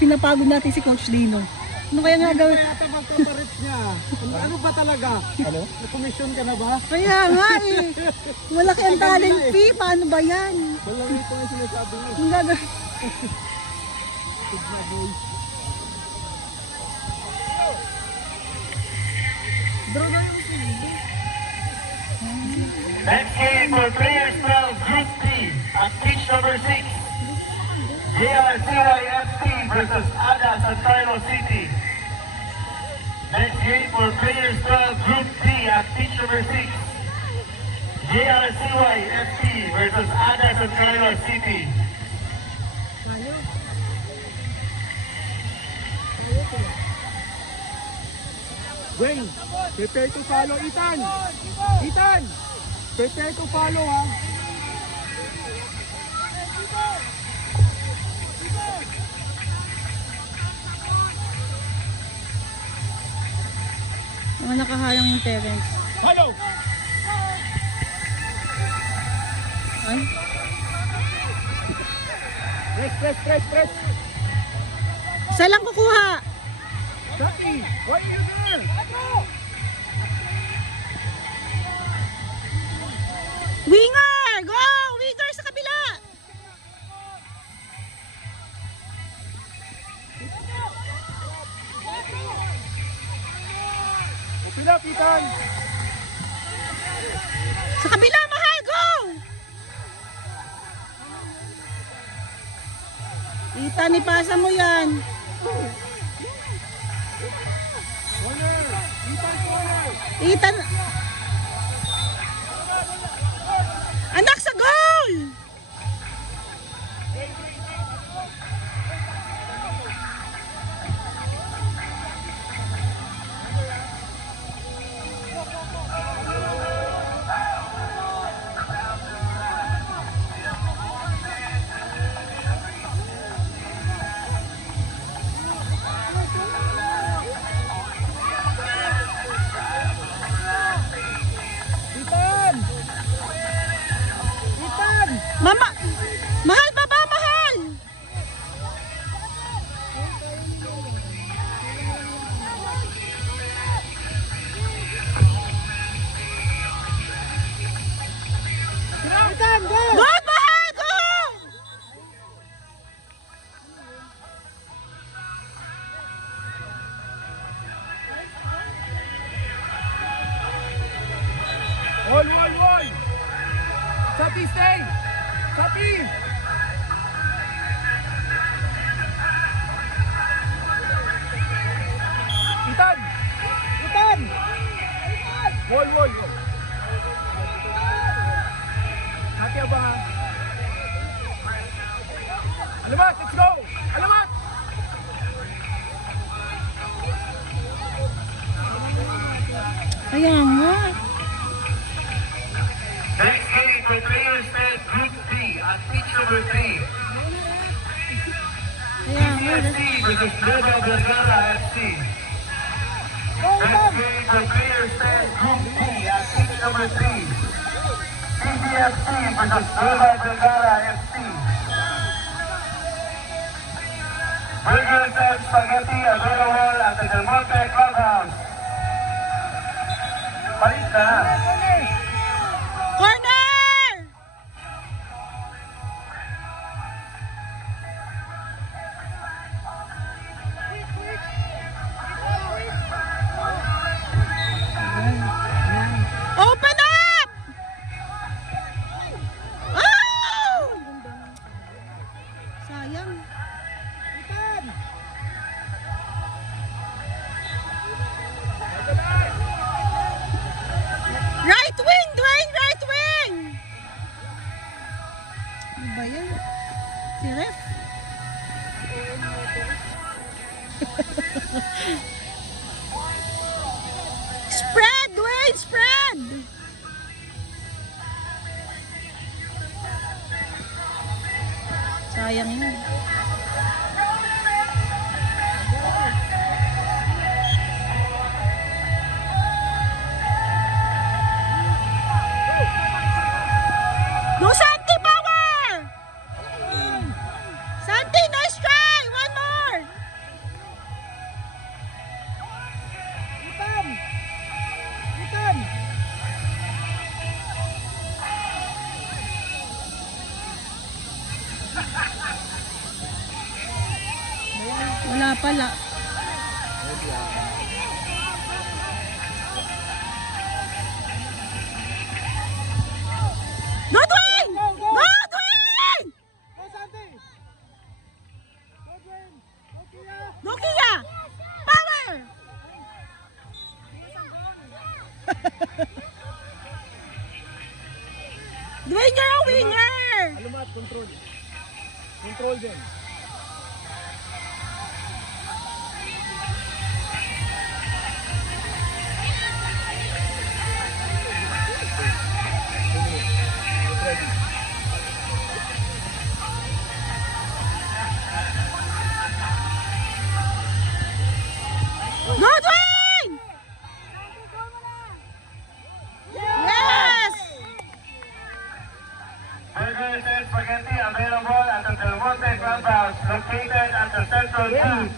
Pinapagod natin si Coach Dino. Ano kaya nga gawin? Kaya magpaparit niya. Ano ba talaga? Ano? Nakomisyon ka na ba? Kaya nga eh. Malaki ang talent fee. Paano ba yan? Walang ito yung sinasabi mo. Ang gagawin. Tigna boy. Draw na yung Next game for players from Group D at pitch number 6. JRCYFC versus ADA San Carlos City. Next game for players from Group D at pitch number 6. JRCYFC versus ADA San Carlos City. Wayne, prepare to follow. Ethan! Ethan! Prepare to follow ha. mga nakahayang yung parents. Follow! Ay? Press! Isa lang kukuha. Jackie! Why are you there? Winger! Go! Winger sa kabila! Open up, Ethan! Sa kabila, mahal! Go! Ethan, ipasa mo yan. Corner! Ethan, corner! Ethan! Anak sa goal! Ethan! Ethan! Mama! Mahal, baba, mahal! Ethan, go! Go, mahal! Go! Wall! Sapi, stay! Sapi! Ethan! Ethan! Wall! Go! Sapi, abangan. Alamat, let's go! Alamat! Kaya nga. Next game for players from Group D at pitch number 3. Kaya nga. CBFC versus Nueva Vergara FC. Next game for players from Group D at pitch number 3. CBFC versus Nueva Vergara FC. Burgers and spaghetti available at the Del Monte Clubhouse. Palit na. Corner! Open up! Oh! Sayang. Right wing, Dwayne! Right wing! Ano ba yan? Si Ref? Spread, Dwayne! Spread! Sayang yun. Go Santi, power! Santi, nice try! One more! Wala pala. Godwin! Godwin! Go, Santi! Go, Dwayne! Go, Kia! Nokia! Power! Dwayne, you're a winger! Alumat, control. Control din. Godwin! Yes! Burgers and spaghetti available at the Del Monte Clubhouse located at the Central Booth.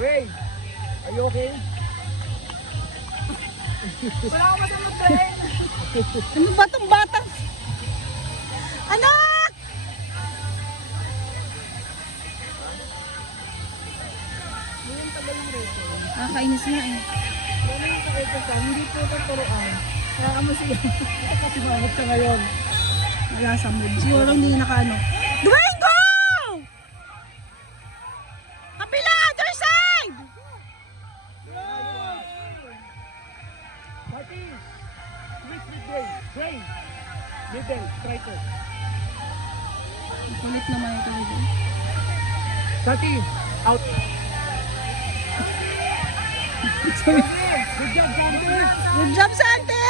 Ray, are you okay? Ano ba itong batang? Anak! Kainis nga eh. Hindi po ito turuan. Kaya mo siya. Kasi mamot ka ngayon. Wala sa mood. Siguro hindi nakaano. Dwayne, go! Kapila, other side! Marty! Switch with Dwayne. Dwayne! Middle, striker. Kulit naman ito dito. Santi! Out! Sorry. Good job, Santi! Good job, Santi!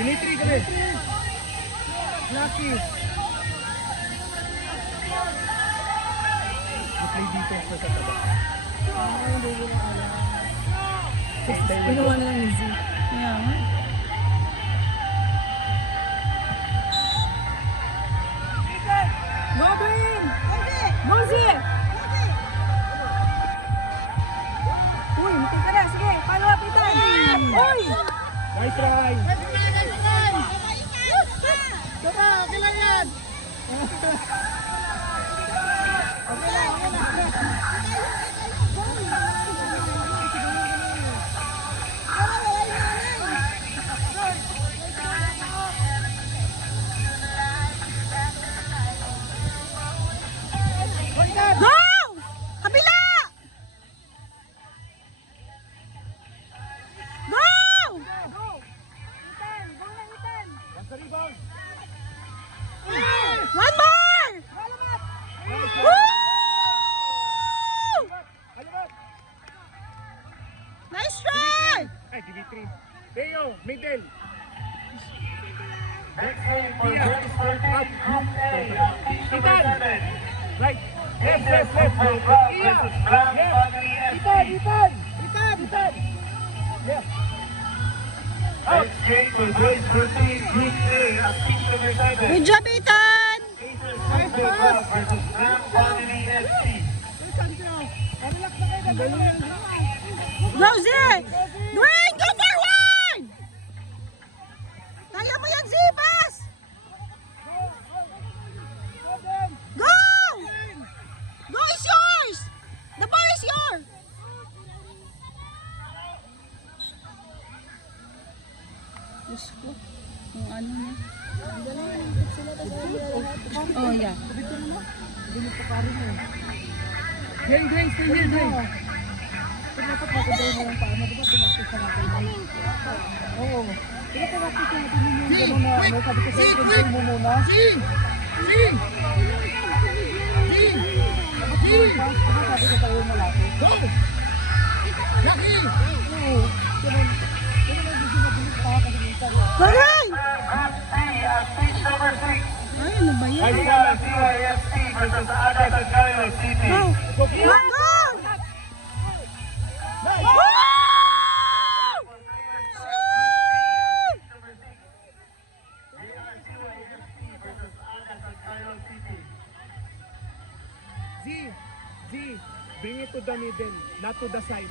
Dimitri, kami! Lucky! Matay dito sa taba. Pinuha na lang ni Z. Kaya nga. Robin! Mozi! Uy, matin ka na. Sige, follow up ito. Uy! Nice try! Diba, okay lang yan. Go! Kabila! Go! Basta rebound! One more! Nice Woo! Alamat! Nice try! Ay, Dimitri. Teo, middle. Next game for Girls 13 Group A of Team number 7. Right. Left, Indian left, left. Football Club Iya. versus Brown Yes. Family FC. Itan! Yes. Next game for Girls 13 Group A of Team number 7. Good job, Ethan! Indian Football Club versus Brown Family FC. Go, Z! Dwayne, go forward! Kaya mo yan, Z! Pass! Go! Go is yours! The ball is yours! Diyos ko. Ang ano niya. Oh, yeah. Dwayne, stay here, Dwayne. Oo. Pinapakita natin yung gano'n na ano, sabi ko sa i-control mo muna. Sabi ko tayo malapit. Go! Lucky! Oo. Ganun medyo mabilis pa kasi minsan. Correct! Group C of Team number 6. Ay, ano ba yan? Aguila CYFC versus Ada Sangayo City. Go! Go! Go! Woo! Z, bring it to the middle, not to the side.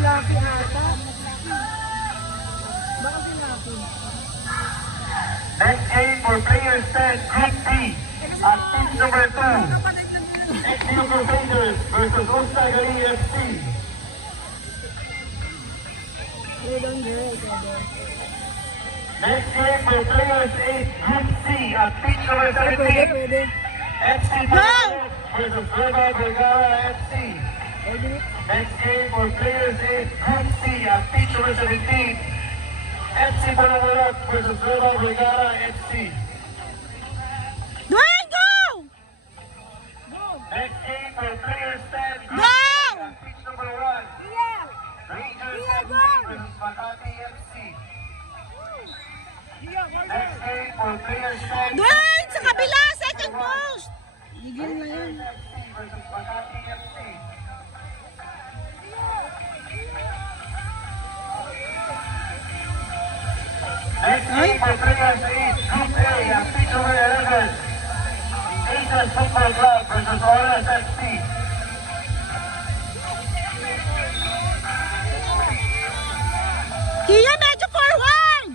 Lucky ata. Baka si Lucky. Next game for players 10, Group D, at team number 2. Kapatid na nila. XU Crusaders versus Costa Gali FC. Redon girl. Next game for players 8, Group C, at team number Pwede, 17. pwede. FC Bulacan versus Nueva Vergara FC. Next game for players 8, Group C, at team number 17. FC Bulacan versus Nueva Vergara FC. Dwayne, go! Next game for players 10, Go! at team number 1. Yeah! Rangers Yeah, FC go! versus Makati FC. Yeah, Next game for players 10, Dwayne, sa kabila, second post! Gigil na yun. FC versus Makati FC. Next game for players 8, Group A, at team number 11. Aces Football Club versus Oras FC. Kia, medyo forward!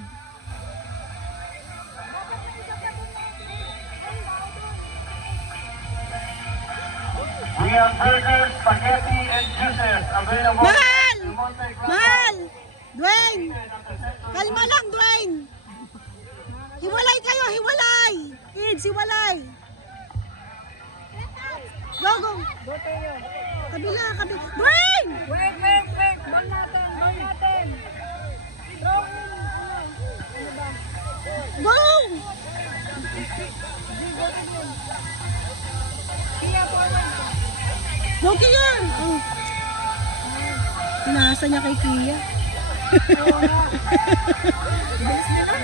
We have burgers, spaghetti, and juices available. Mahal! in Monte Carlo. Mahal! Dwayne! Kalma lang, Dwayne! Hiwalay kayo, hiwalay! Kids, hiwalay! Go, go! Go tayo. Kabila, kabila. Dwayne! Wait, wait, wait. Ball natin, ball natin. Throw in. Ano ba? Go! Kia forward. Go, Kia! Oh. Pinasa niya kay Kia. Oo nga. Bilis nila.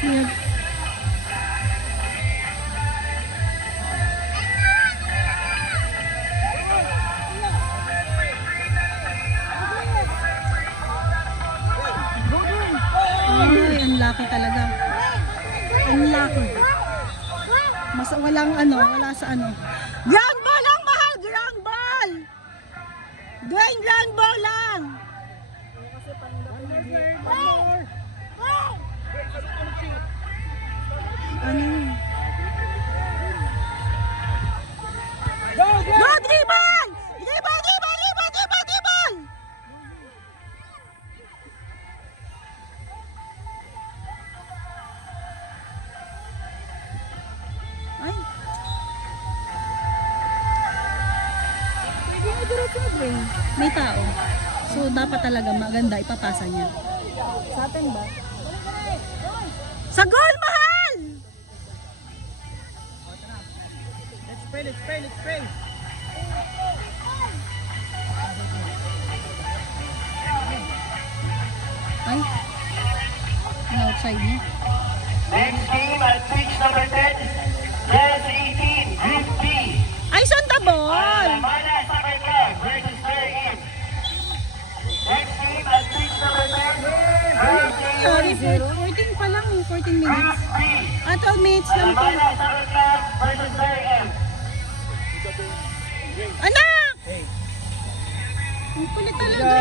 Kia. Ay, ang laki talaga. Ang laki. Mas walang ano, wala sa ano. Ground ball lang, mahal! Ground ball! Dwayne, ground ball lang! Ano? Go, go. Go, dribble! Dribble, dribble, dribble, dribble, dribble! Ay, Pwede mo diretso na, Dwayne. may tao. So, dapat talaga maganda ipapasa niya. Sa atin ba? Sa goal, mahal! Let's pray, let's pray, let's pray. Ay, ang outside niya. Next game at pitch number 10, Class 18, Group D. Ay, saan the ball? Alamana Soccer Club versus Fair Inn. Next game at pitch number 10, Group D. Sorry, 14 pa lang, 14 minutes. Group B. 12 minutes lang to. Alamana Soccer Club versus Fair Inn. Anak! Ang kulit talaga.